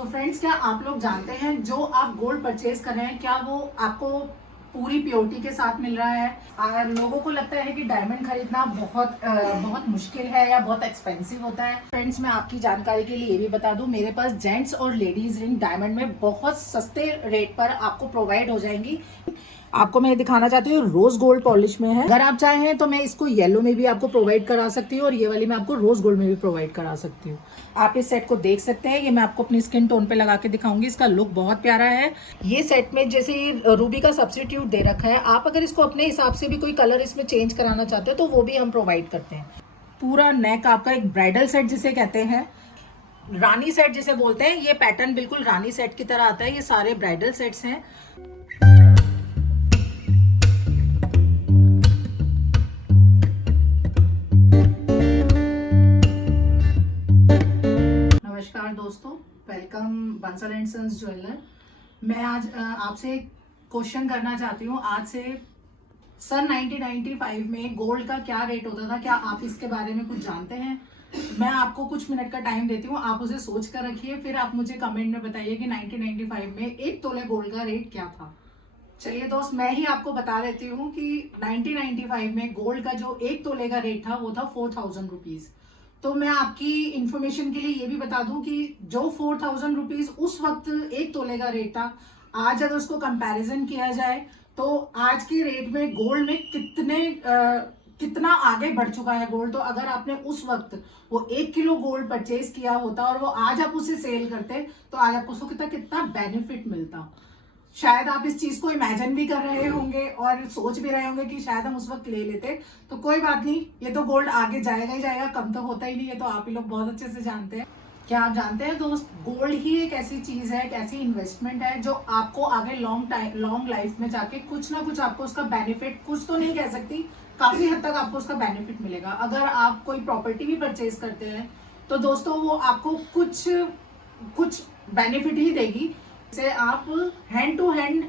तो फ्रेंड्स, क्या आप लोग जानते हैं जो आप गोल्ड परचेज कर रहे हैं क्या वो आपको पूरी प्योरिटी के साथ मिल रहा है? लोगों को लगता है कि डायमंड खरीदना बहुत मुश्किल है या बहुत एक्सपेंसिव होता है। फ्रेंड्स, मैं आपकी जानकारी के लिए ये भी बता दूं, मेरे पास जेंट्स और लेडीज रिंग डायमंड में बहुत सस्ते रेट पर आपको प्रोवाइड हो जाएंगी। आपको मैं दिखाना चाहती हूँ, रोज गोल्ड पॉलिश में है। अगर आप चाहें तो मैं इसको येलो में भी आपको प्रोवाइड करा सकती हूँ और ये वाली मैं आपको रोज गोल्ड में भी प्रोवाइड करा सकती हूँ। आप इस सेट को देख सकते हैं, ये मैं आपको अपनी स्किन टोन पे लगा के दिखाऊंगी। इसका लुक बहुत प्यारा है। ये सेट में जैसे रूबी का सब्स्टिट्यूट दे रखा है, आप अगर इसको अपने हिसाब से भी कोई कलर इसमें चेंज कराना चाहते हो तो वो भी हम प्रोवाइड करते हैं। पूरा नेक आपका एक ब्राइडल सेट जिसे कहते हैं, रानी सेट जिसे बोलते हैं, ये पैटर्न बिल्कुल रानी सेट की तरह आता है। ये सारे ब्राइडल सेट्स हैं। नमस्कार दोस्तों, welcome Bansal and sons jeweller. मैं आज आपसे क्वेश्चन करना चाहती हूँ। आज से सन 1995 में गोल्ड का क्या रेट होता था, क्या आप इसके बारे में कुछ जानते हैं? मैं आपको कुछ मिनट का टाइम देती हूँ, आप उसे सोच कर रखिए, फिर आप मुझे कमेंट में बताइए कि 1995 में एक तोले गोल्ड का रेट क्या था। चलिए दोस्त, मैं ही आपको बता देती हूँ कि 1995 में गोल्ड का जो एक तोले का रेट था वो था 4000 रुपीज। तो मैं आपकी इंफॉर्मेशन के लिए ये भी बता दूं कि जो 4000 रुपीज उस वक्त एक तोले का रेट था, आज अगर उसको कंपैरिजन किया जाए तो आज के रेट में गोल्ड में कितना आगे बढ़ चुका है गोल्ड। तो अगर आपने उस वक्त वो 1 किलो गोल्ड परचेज किया होता और वो आज आप उसे सेल करते तो आज आपको उसको कितना बेनिफिट मिलता। शायद आप इस चीज को इमेजिन भी कर रहे होंगे और सोच भी रहे होंगे कि शायद हम उस वक्त ले लेते। तो कोई बात नहीं, ये तो गोल्ड आगे जाएगा ही जाएगा, कम तो होता ही नहीं है। तो आप ही लोग बहुत अच्छे से जानते हैं। क्या आप जानते हैं दोस्त, गोल्ड ही एक ऐसी चीज है, एक ऐसी इन्वेस्टमेंट है जो आपको आगे लॉन्ग लाइफ में जाके कुछ ना कुछ आपको उसका बेनिफिट, कुछ तो नहीं कह सकती, काफी हद तक आपको उसका बेनिफिट मिलेगा। अगर आप कोई प्रॉपर्टी भी परचेज करते हैं तो दोस्तों वो आपको कुछ बेनिफिट ही देगी। से आप हैंड टू हैंड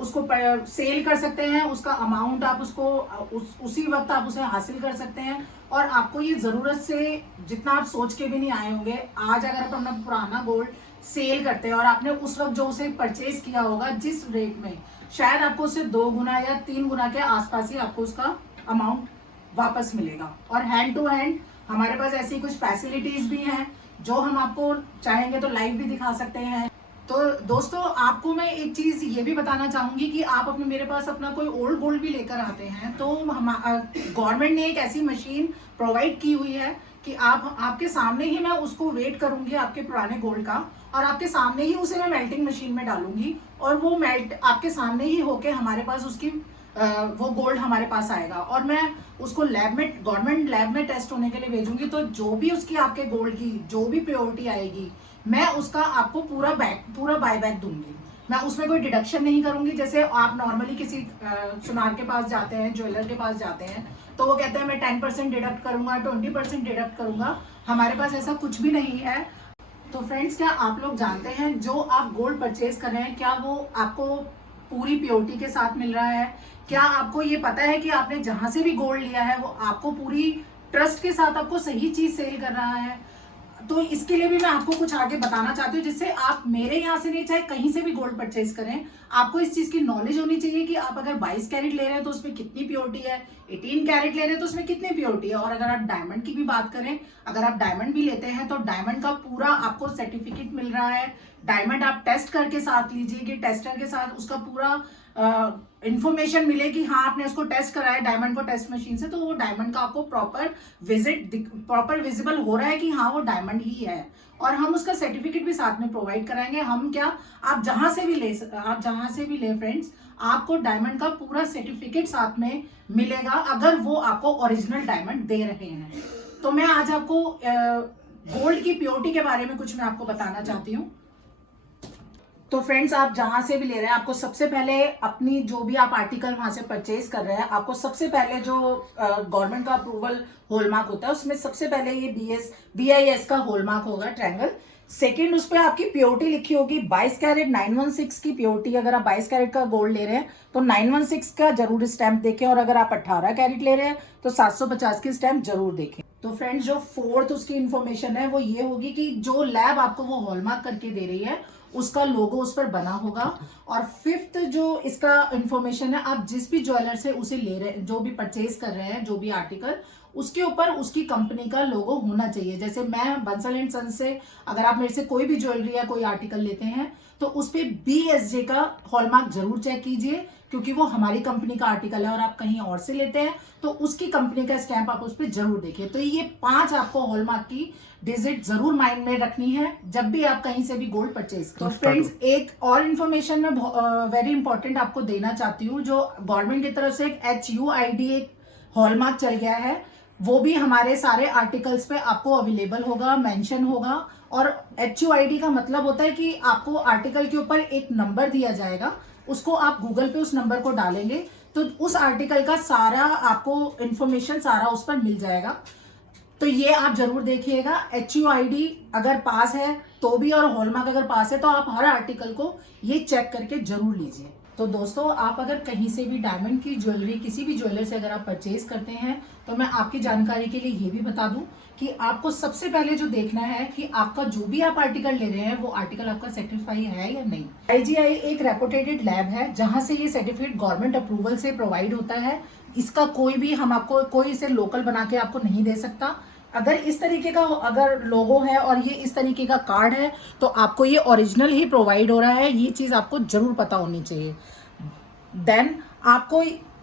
उसको सेल कर सकते हैं, उसका अमाउंट आप उसी वक्त आप उसे हासिल कर सकते हैं। और आपको ये जरूरत से जितना आप सोच के भी नहीं आए होंगे, आज अगर आप अपना पुराना गोल्ड सेल करते हैं और आपने उस वक्त जो उसे परचेज किया होगा जिस रेट में, शायद आपको उससे 2 गुना या 3 गुना के आसपास ही आपको उसका अमाउंट वापस मिलेगा। और हैंड टू हैंड हमारे पास ऐसी कुछ फैसिलिटीज भी हैं जो हम आपको चाहेंगे तो लाइव भी दिखा सकते हैं। तो दोस्तों, आपको मैं एक चीज ये भी बताना चाहूंगी कि आप अपने मेरे पास अपना कोई ओल्ड गोल्ड भी लेकर आते हैं तो गवर्नमेंट ने एक ऐसी मशीन प्रोवाइड की हुई है कि आपके सामने ही मैं उसको वेट करूंगी आपके पुराने गोल्ड का, और आपके सामने ही उसे मैं मेल्टिंग मशीन में डालूंगी और वो मेल्ट आपके सामने ही होके हमारे पास उसकी वो गोल्ड हमारे पास आएगा और मैं उसको गवर्नमेंट लैब में टेस्ट होने के लिए भेजूंगी। तो जो भी उसकी आपके गोल्ड की जो भी प्योरिटी आएगी, मैं उसका आपको पूरा बाय बैक दूंगी। मैं उसमें कोई डिडक्शन नहीं करूंगी। जैसे आप नॉर्मली किसी सुनार के पास जाते हैं, ज्वेलर के पास जाते हैं, तो वो कहते हैं मैं 10% डिडक्ट करूंगा, 20% डिडक्ट करूंगा। हमारे पास ऐसा कुछ भी नहीं है। तो फ्रेंड्स, क्या आप लोग जानते हैं जो आप गोल्ड परचेज कर रहे हैं क्या वो आपको पूरी प्योरिटी के साथ मिल रहा है? क्या आपको ये पता है कि आपने जहां से भी गोल्ड लिया है वो आपको पूरी ट्रस्ट के साथ आपको सही चीज सेल कर रहा है? तो इसके लिए भी मैं आपको कुछ आगे बताना चाहती हूँ, जिससे आप मेरे यहाँ से नहीं, चाहे कहीं से भी गोल्ड परचेज करें, आपको इस चीज की नॉलेज होनी चाहिए कि आप अगर 22 कैरेट ले रहे हैं तो उसमें कितनी प्योरिटी है, 18 कैरेट ले रहे हैं तो उसमें कितनी प्योरिटी है। और अगर आप डायमंड की भी बात करें, अगर आप डायमंड भी लेते हैं तो डायमंड का पूरा आपको सर्टिफिकेट मिल रहा है। डायमंड आप टेस्ट करके साथ लीजिए कि टेस्टर के साथ उसका पूरा इंफॉर्मेशन मिले कि हाँ आपने उसको टेस्ट कराया डायमंड को टेस्ट मशीन से, तो वो डायमंड का आपको प्रॉपर विजिबल हो रहा है कि हाँ वो डायमंड ही है। और हम उसका सर्टिफिकेट भी साथ में प्रोवाइड कराएंगे। हम क्या, आप जहां से भी ले फ्रेंड्स, आपको डायमंड का पूरा सर्टिफिकेट साथ में मिलेगा अगर वो आपको ओरिजिनल डायमंड दे रहे हैं। तो मैं आज आपको गोल्ड की प्योरिटी के बारे में कुछ मैं आपको बताना चाहती हूँ। तो फ्रेंड्स, आप जहां से भी ले रहे हैं, आपको सबसे पहले अपनी जो भी आप आर्टिकल वहां से परचेज कर रहे हैं, आपको सबसे पहले जो गवर्नमेंट का अप्रूवल हॉलमार्क होता है उसमें सबसे पहले ये BIS का हॉलमार्क होगा, ट्रायंगल। सेकंड, उस पर आपकी प्योरिटी लिखी होगी 22 कैरेट 916 की प्योरिटी। अगर आप 22 कैरेट का गोल्ड ले रहे हैं तो 916 का जरूर स्टैंप देखें, और अगर आप 18 कैरेट ले रहे हैं तो 750 की स्टैंप जरूर देखें। तो फ्रेंड्स जो फोर्थ उसकी इंफॉर्मेशन है वो ये होगी कि जो लैब आपको वो हॉलमार्क करके दे रही है उसका लोगो उस पर बना होगा। और फिफ्थ जो इसका इंफॉर्मेशन है, आप जिस भी ज्वेलर से उसे ले रहे, जो भी परचेज कर रहे हैं जो भी आर्टिकल, उसके ऊपर उसकी कंपनी का लोगो होना चाहिए। जैसे मैं बंसल एंड सन से अगर आप मेरे से कोई भी ज्वेलरी या कोई आर्टिकल लेते हैं तो उस पे BSJ का हॉलमार्क जरूर चेक कीजिए, क्योंकि वो हमारी कंपनी का आर्टिकल है और आप कहीं और से लेते हैं तो उसकी कंपनी का स्टैंप आप उस पर जरूर देखिए। तो ये 5 आपको हॉलमार्क की डिजिट जरूर माइंड में रखनी है जब भी आप कहीं से भी गोल्ड परचेज करें। तो फ्रेंड्स एक और इन्फॉर्मेशन मैं वेरी इंपॉर्टेंट आपको देना चाहती हूँ। जो गवर्नमेंट की तरफ से एक HUID एक हॉलमार्क चल गया है, वो भी हमारे सारे आर्टिकल्स पे आपको अवेलेबल होगा, मेंशन होगा। और HUID का मतलब होता है कि आपको आर्टिकल के ऊपर एक नंबर दिया जाएगा, उसको आप गूगल पे उस नंबर को डालेंगे तो उस आर्टिकल का सारा आपको इंफॉर्मेशन सारा उस पर मिल जाएगा। तो ये आप जरूर देखिएगा। HUID अगर पास है तो भी, और हॉलमार्क अगर पास है तो आप हर आर्टिकल को ये चेक करके जरूर लीजिए। तो दोस्तों आप अगर कहीं से भी डायमंड की ज्वेलरी किसी भी ज्वेलर से अगर आप परचेज करते हैं तो मैं आपकी जानकारी के लिए ये भी बता दूं कि आपको सबसे पहले जो देखना है कि आपका जो भी आप आर्टिकल ले रहे हैं वो आर्टिकल आपका सर्टिफाई है या नहीं। IGI एक रेपुटेटेड लैब है जहां से ये सर्टिफिकेट गवर्नमेंट अप्रूवल से प्रोवाइड होता है। इसका कोई भी हम आपको कोई इसे लोकल बना के आपको नहीं दे सकता। अगर इस तरीके का अगर लोगो है और ये इस तरीके का कार्ड है तो आपको ये ओरिजिनल ही प्रोवाइड हो रहा है, ये चीज आपको जरूर पता होनी चाहिए। देन आपको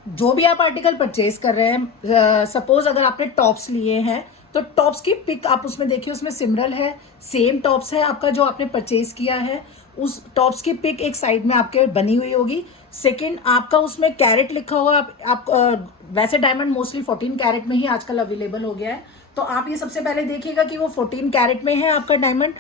जो भी आप आर्टिकल परचेज कर रहे हैं, सपोज अगर आपने टॉप्स लिए हैं तो टॉप्स की पिक आप उसमें देखिए, उसमें सिमरल है, सेम टॉप्स है आपका जो आपने परचेज किया है, उस टॉप्स की पिक एक साइड में आपके बनी हुई होगी। सेकंड आपका उसमें कैरेट लिखा हुआ, वैसे डायमंड मोस्टली 14 कैरेट में ही आजकल अवेलेबल हो गया है, तो आप ये सबसे पहले देखिएगा कि वो 14 कैरेट में है आपका डायमंड।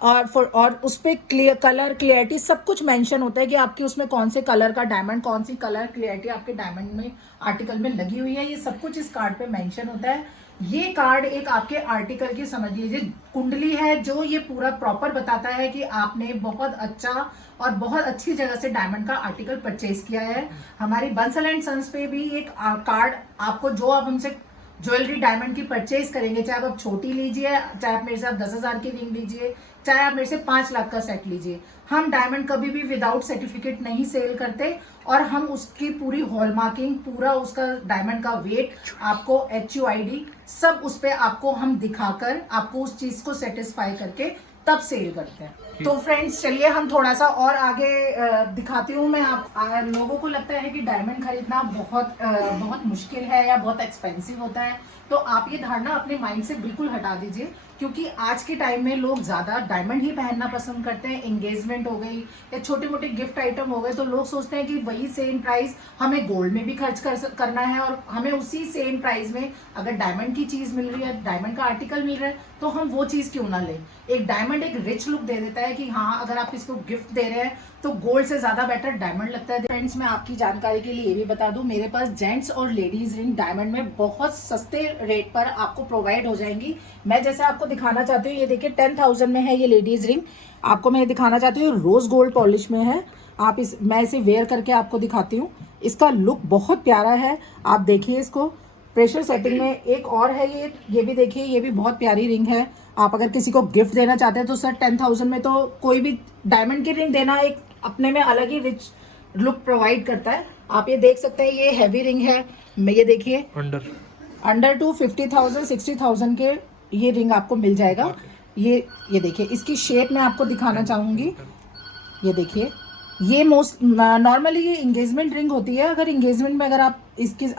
और उस पर कलर क्लियरिटी सब कुछ मेंशन होता है कि आपकी उसमें कौन से कलर का डायमंड, कौन सी कलर क्लियरिटी आपके डायमंड में आर्टिकल में लगी हुई है, ये सब कुछ इस कार्ड पे मेंशन होता है। ये कार्ड एक आपके आर्टिकल की समझ लीजिए कुंडली है, जो ये पूरा प्रॉपर बताता है कि आपने बहुत अच्छा और बहुत अच्छी जगह से डायमंड का आर्टिकल परचेज किया है। हमारी बंसल एंड सन्स पे भी एक कार्ड आपको, जो आप हमसे ज्वेलरी डायमंड की परचेज करेंगे, चाहे आप छोटी लीजिए, चाहे आप मेरे से 10,000 की रिंग लीजिए, चाहे आप मेरे से 5 लाख का सेट लीजिए, हम डायमंड कभी भी विदाउट सर्टिफिकेट नहीं सेल करते। और हम उसकी पूरी हॉलमार्किंग, पूरा उसका डायमंड का वेट, आपको HUID सब उस पर आपको हम दिखाकर आपको उस चीज को सेटिस्फाई करके तब सेल करते हैं। तो फ्रेंड्स चलिए हम थोड़ा सा और आगे दिखाती हूँ मैं। आप लोगों को लगता है कि डायमंड खरीदना बहुत मुश्किल है या बहुत एक्सपेंसिव होता है, तो आप ये धारणा अपने माइंड से बिल्कुल हटा दीजिए, क्योंकि आज के टाइम में लोग ज्यादा डायमंड ही पहनना पसंद करते हैं। एंगेजमेंट हो गई या छोटे मोटे गिफ्ट आइटम हो गए तो लोग सोचते हैं कि वही सेम प्राइस हमें गोल्ड में भी खर्च करना है और हमें उसी सेम प्राइस में अगर डायमंड की चीज मिल रही है, डायमंड का आर्टिकल मिल रहा है, तो हम वो चीज क्यों ना लें। एक डायमंड एक रिच लुक दे देता है कि हाँ, अगर आप किसी को गिफ्ट दे रहे हैं तो गोल्ड से ज्यादा बेटर डायमंड लगता है। फ्रेंड्स मैं आपकी जानकारी के लिए ये भी बता दूं, मेरे पास जेंट्स और लेडीज रिंग डायमंड में बहुत सस्ते रेट पर आपको प्रोवाइड हो जाएंगी। मैं जैसे आपको दिखाना चाहती हूँ, ये देखिए 10,000 में है ये लेडीज रिंग, आपको मैं दिखाना चाहती हूँ रोज गोल्ड पॉलिश में है। मैं इसे वेयर करके आपको दिखाती हूँ, इसका लुक बहुत प्यारा है। आप देखिए इसको प्रेशर सेटिंग में। एक और है ये भी देखिए, ये भी बहुत प्यारी रिंग है। आप अगर किसी को गिफ्ट देना चाहते हैं तो सर 10,000 में तो कोई भी डायमंड की रिंग देना एक अपने में अलग ही रिच लुक प्रोवाइड करता है। आप ये देख सकते हैं, ये हैवी रिंग है। ये देखिए अंडर टू 50,000 60,000 के ये रिंग आपको मिल जाएगा। ये देखिए, इसकी शेप मैं आपको दिखाना चाहूंगी। ये देखिए, ये नॉर्मली ये इंगेजमेंट रिंग होती है। अगर इंगेजमेंट में अगर आप इसकी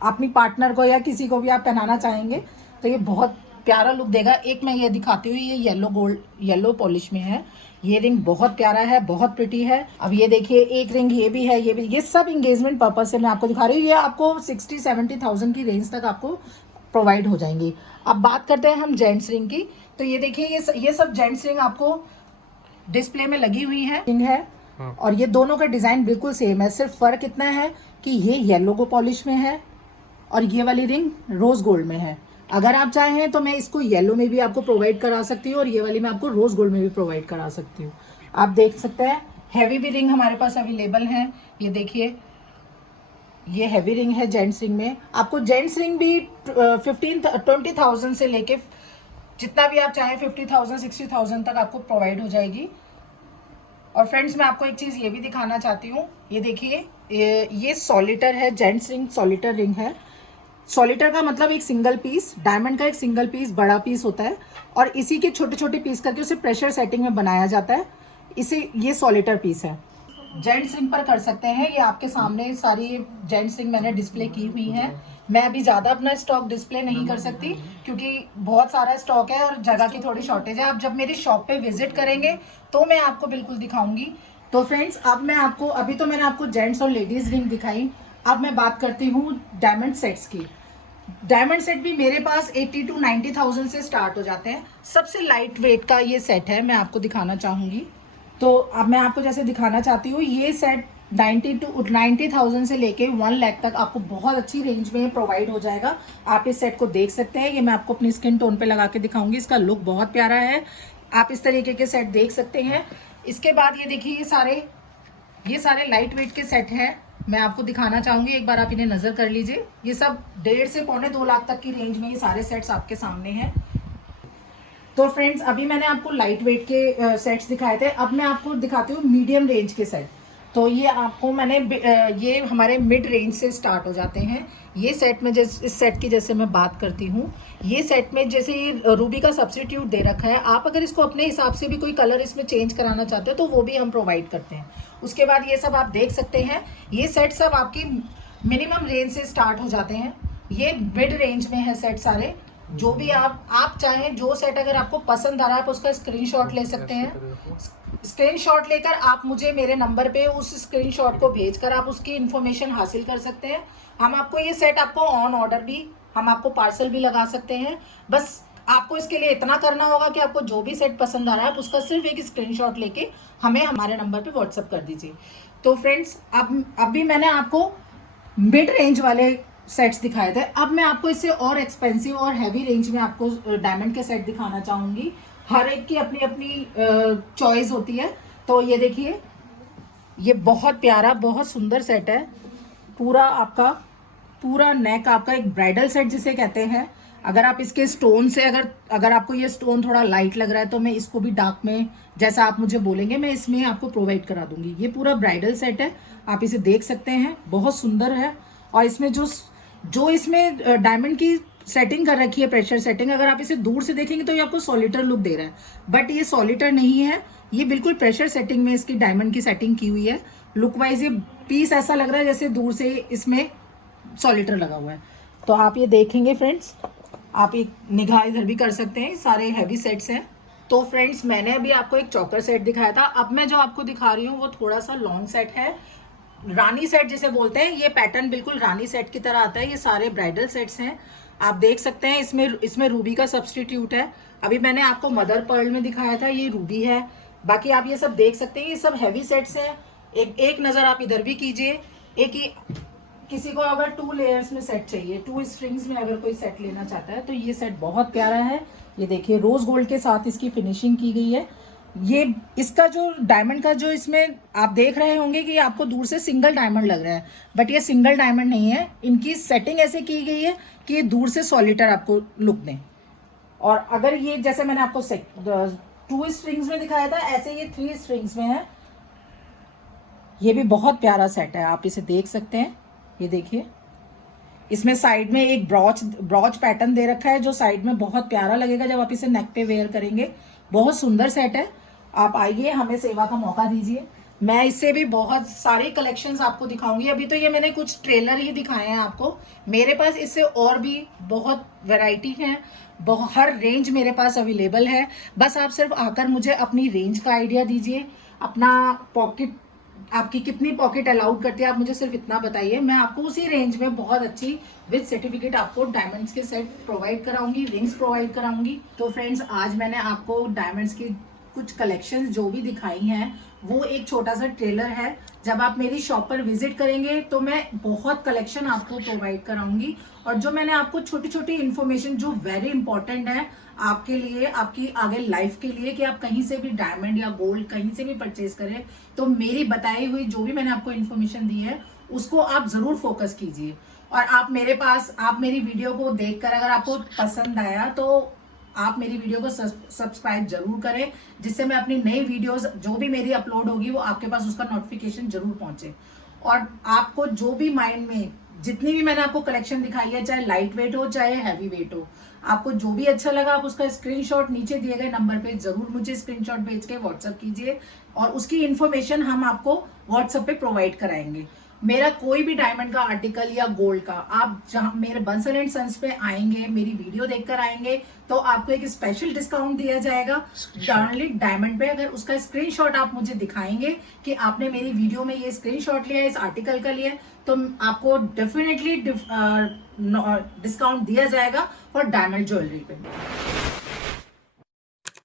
अपनी पार्टनर को या किसी को भी आप पहनाना चाहेंगे तो ये बहुत प्यारा लुक देगा। एक मैं ये दिखाती हूँ, ये येलो पॉलिश में है। ये रिंग बहुत प्यारा है, बहुत प्रिटी है। अब ये देखिए एक रिंग ये भी है, ये सब इंगेजमेंट पर्पज से मैं आपको दिखा रही हूँ। ये आपको 60-70,000 की रेंज तक आपको प्रोवाइड हो जाएंगी। अब बात करते हैं हम जेंट्स रिंग की। तो ये देखिए, ये सब जेंट्स रिंग आपको डिस्प्ले में लगी हुई है और ये दोनों का डिजाइन बिल्कुल सेम है। सिर्फ फर्क इतना है कि ये येलो को पॉलिश में है और ये वाली रिंग रोज गोल्ड में है। अगर आप चाहें तो मैं इसको येलो में भी आपको प्रोवाइड करा सकती हूँ और ये वाली मैं आपको रोज गोल्ड में भी प्रोवाइड करा सकती हूँ। आप देख सकते हैं हैवी भी रिंग हमारे पास अवेलेबल है। ये देखिए, ये हैवी रिंग है जेंट्स रिंग में। आपको जेंट्स रिंग भी 20,000 से लेके जितना भी आप चाहें 50,000 60,000 तक आपको प्रोवाइड हो जाएगी। और फ्रेंड्स मैं आपको एक चीज़ ये भी दिखाना चाहती हूँ, ये देखिए ये सॉलिटर है, जेंट्स रिंग सॉलिटर रिंग है। सॉलिटर का मतलब एक सिंगल पीस, डायमंड का एक सिंगल पीस बड़ा पीस होता है और इसी के छोटे छोटे पीस करके उसे प्रेशर सेटिंग में बनाया जाता है। इसे ये सॉलिटर पीस है, जेंट्स रिंग पर कर सकते हैं। ये आपके सामने सारी जेंट्स रिंग मैंने डिस्प्ले की हुई है। मैं अभी ज़्यादा अपना स्टॉक डिस्प्ले नहीं कर सकती क्योंकि बहुत सारा स्टॉक है और जगह की थोड़ी शॉर्टेज है। आप जब मेरी शॉप पे विजिट करेंगे तो मैं आपको बिल्कुल दिखाऊंगी। तो फ्रेंड्स अब मैं आपको, अभी तो मैंने आपको जेंट्स और लेडीज़ रिंग दिखाई, अब मैं बात करती हूँ डायमंड सेट्स की। डायमंड सेट भी मेरे पास 80 to 90,000 से स्टार्ट हो जाते हैं। सबसे लाइट वेट का ये सेट है, मैं आपको दिखाना चाहूँगी। तो अब मैं आपको जैसे दिखाना चाहती हूँ, ये सेट 90,000 से लेके 1 लाख तक आपको बहुत अच्छी रेंज में प्रोवाइड हो जाएगा। आप इस सेट को देख सकते हैं, ये मैं आपको अपनी स्किन टोन पे लगा के दिखाऊंगी। इसका लुक बहुत प्यारा है, आप इस तरीके के सेट देख सकते हैं। इसके बाद ये देखिए ये सारे लाइट वेट के सेट हैं, मैं आपको दिखाना चाहूँगी। एक बार आप इन्हें नज़र कर लीजिए। ये सब 1.5 से पौने 2 लाख तक की रेंज में ये सारे सेट्स आपके सामने हैं। तो फ्रेंड्स अभी मैंने आपको लाइट वेट के सेट्स दिखाए थे, अब मैं आपको दिखाती हूँ मीडियम रेंज के सेट। तो ये आपको मैंने ये हमारे मिड रेंज से स्टार्ट हो जाते हैं। ये सेट में इस सेट की जैसे मैं बात करती हूँ, ये सेट में जैसे ये रूबी का सब्स्टिट्यूट दे रखा है, आप अगर इसको अपने हिसाब से भी कोई कलर इसमें चेंज कराना चाहते हो तो वो भी हम प्रोवाइड करते हैं। उसके बाद ये सब आप देख सकते हैं, ये सेट सब आपकी मिनिमम रेंज से स्टार्ट हो जाते हैं। ये मिड रेंज में है सेट सारे। जो भी आप चाहें, जो सेट अगर आपको पसंद आ रहा है आप उसका स्क्रीनशॉट ले सकते हैं। स्क्रीनशॉट लेकर आप मुझे मेरे नंबर पे उस स्क्रीनशॉट को भेजकर आप उसकी इन्फॉर्मेशन हासिल कर सकते हैं। हम आपको ये सेट आपको ऑन ऑर्डर भी, हम आपको पार्सल भी लगा सकते हैं। बस आपको इसके लिए इतना करना होगा कि आपको जो भी सेट पसंद आ रहा है आप उसका सिर्फ एक स्क्रीनशॉट लेके हमें हमारे नंबर पे व्हाट्सअप कर दीजिए। तो फ्रेंड्स अब भी मैंने आपको मिड रेंज वाले सेट्स दिखाए थे, अब मैं आपको इससे और एक्सपेंसिव और हैवी रेंज में आपको डायमंड के सेट दिखाना चाहूँगी। हर एक की अपनी अपनी चॉइस होती है। तो ये देखिए, ये बहुत प्यारा बहुत सुंदर सेट है। पूरा नेक आपका एक ब्राइडल सेट जिसे कहते हैं। अगर आप इसके स्टोन से अगर आपको ये स्टोन थोड़ा लाइट लग रहा है तो मैं इसको भी डार्क में, जैसा आप मुझे बोलेंगे, मैं इसमें आपको प्रोवाइड करा दूंगी। ये पूरा ब्राइडल सेट है, आप इसे देख सकते हैं, बहुत सुंदर है। और इसमें जो इसमें डायमंड की सेटिंग कर रखी है, प्रेशर सेटिंग, अगर आप इसे दूर से देखेंगे तो ये आपको सॉलिटर लुक दे रहा है, बट ये सॉलिटर नहीं है, ये बिल्कुल प्रेशर सेटिंग में इसकी डायमंड की सेटिंग की हुई है। लुक वाइज ये पीस ऐसा लग रहा है जैसे दूर से इसमें सॉलिटर लगा हुआ है। तो आप ये देखेंगे फ्रेंड्स, आप एक निगाह इधर भी कर सकते हैं, सारे हैवी सेट्स हैं। तो फ्रेंड्स मैंने अभी आपको एक चौकर सेट दिखाया था, अब मैं जो आपको दिखा रही हूँ वो थोड़ा सा लॉन्ग सेट है, रानी सेट जिसे बोलते हैं। ये पैटर्न बिल्कुल रानी सेट की तरह आता है। ये सारे ब्राइडल सेट्स हैं, आप देख सकते हैं। इसमें रूबी का सब्स्टिट्यूट है। अभी मैंने आपको मदर पर्ल में दिखाया था, ये रूबी है। बाकी आप ये सब देख सकते हैं, ये सब हैवी सेट्स हैं। एक नज़र आप इधर भी कीजिए। एक ही किसी को अगर 2 लेयर्स में सेट चाहिए, 2 स्ट्रिंग्स में अगर कोई सेट लेना चाहता है तो ये सेट बहुत प्यारा है। ये देखिए रोज गोल्ड के साथ इसकी फिनिशिंग की गई है। ये इसका जो डायमंड का जो इसमें आप देख रहे होंगे कि आपको दूर से सिंगल डायमंड लग रहा है, बट ये सिंगल डायमंड नहीं है। इनकी सेटिंग ऐसे की गई है कि ये दूर से सॉलिटर आपको लुक दें। और अगर ये जैसे मैंने आपको 2 स्ट्रिंग्स में दिखाया था, ऐसे ये 3 स्ट्रिंग्स में है। ये भी बहुत प्यारा सेट है, आप इसे देख सकते हैं। ये देखिए, इसमें साइड में एक ब्रॉच पैटर्न दे रखा है जो साइड में बहुत प्यारा लगेगा जब आप इसे नेक पे वेयर करेंगे। बहुत सुंदर सेट है, आप आइए, हमें सेवा का मौका दीजिए। मैं इससे भी बहुत सारी कलेक्शंस आपको दिखाऊंगी। अभी तो ये मैंने कुछ ट्रेलर ही दिखाए हैं आपको, मेरे पास इससे और भी बहुत वैरायटी है, हर रेंज मेरे पास अवेलेबल है। बस आप सिर्फ आकर मुझे अपनी रेंज का आइडिया दीजिए, अपना पॉकेट, आपकी कितनी पॉकेट अलाउड करती है, आप मुझे सिर्फ इतना बताइए। मैं आपको उसी रेंज में बहुत अच्छी विद सर्टिफिकेट आपको डायमंड्स के सेट प्रोवाइड कराऊंगी, रिंग्स प्रोवाइड कराऊंगी। तो फ्रेंड्स आज मैंने आपको डायमंड्स की कुछ कलेक्शंस जो भी दिखाई हैं वो एक छोटा सा ट्रेलर है। जब आप मेरी शॉप पर विजिट करेंगे तो मैं बहुत कलेक्शन आपको प्रोवाइड कराऊंगी। और जो मैंने आपको छोटी छोटी इन्फॉर्मेशन जो वेरी इंपॉर्टेंट है आपके लिए, आपकी आगे लाइफ के लिए, कि आप कहीं से भी डायमंड या गोल्ड कहीं से भी परचेज करें तो मेरी बताई हुई जो भी मैंने आपको इन्फॉर्मेशन दी है उसको आप जरूर फोकस कीजिए। और आप मेरी वीडियो को देखकर अगर आपको पसंद आया तो आप मेरी वीडियो को सब्सक्राइब जरूर करें, जिससे मैं अपनी नई वीडियोस जो भी मेरी अपलोड होगी वो आपके पास उसका नोटिफिकेशन जरूर पहुंचे। और आपको जो भी माइंड में जितनी भी मैंने आपको कलेक्शन दिखाई है, चाहे लाइट वेट हो चाहे हैवी वेट हो, आपको जो भी अच्छा लगा आप उसका स्क्रीनशॉट नीचे दिए गए नंबर पे जरूर मुझे स्क्रीनशॉट भेज के व्हाट्सएप कीजिए, और उसकी इन्फॉर्मेशन हम आपको व्हाट्सएप पे प्रोवाइड कराएंगे। मेरा कोई भी डायमंड का आर्टिकल या गोल्ड का, आप जहां मेरे बंसल एंड सन्स पे आएंगे, मेरी वीडियो देखकर आएंगे, तो आपको एक स्पेशल डिस्काउंट दिया जाएगा डायमंड पे, अगर उसका स्क्रीनशॉट आप मुझे दिखाएंगे कि आपने मेरी वीडियो में ये स्क्रीनशॉट लिया है, इस आर्टिकल का लिया है, तो आपको डेफिनेटली डिस्काउंट दिया जाएगा फॉर डायमंड ज्वेलरी पे।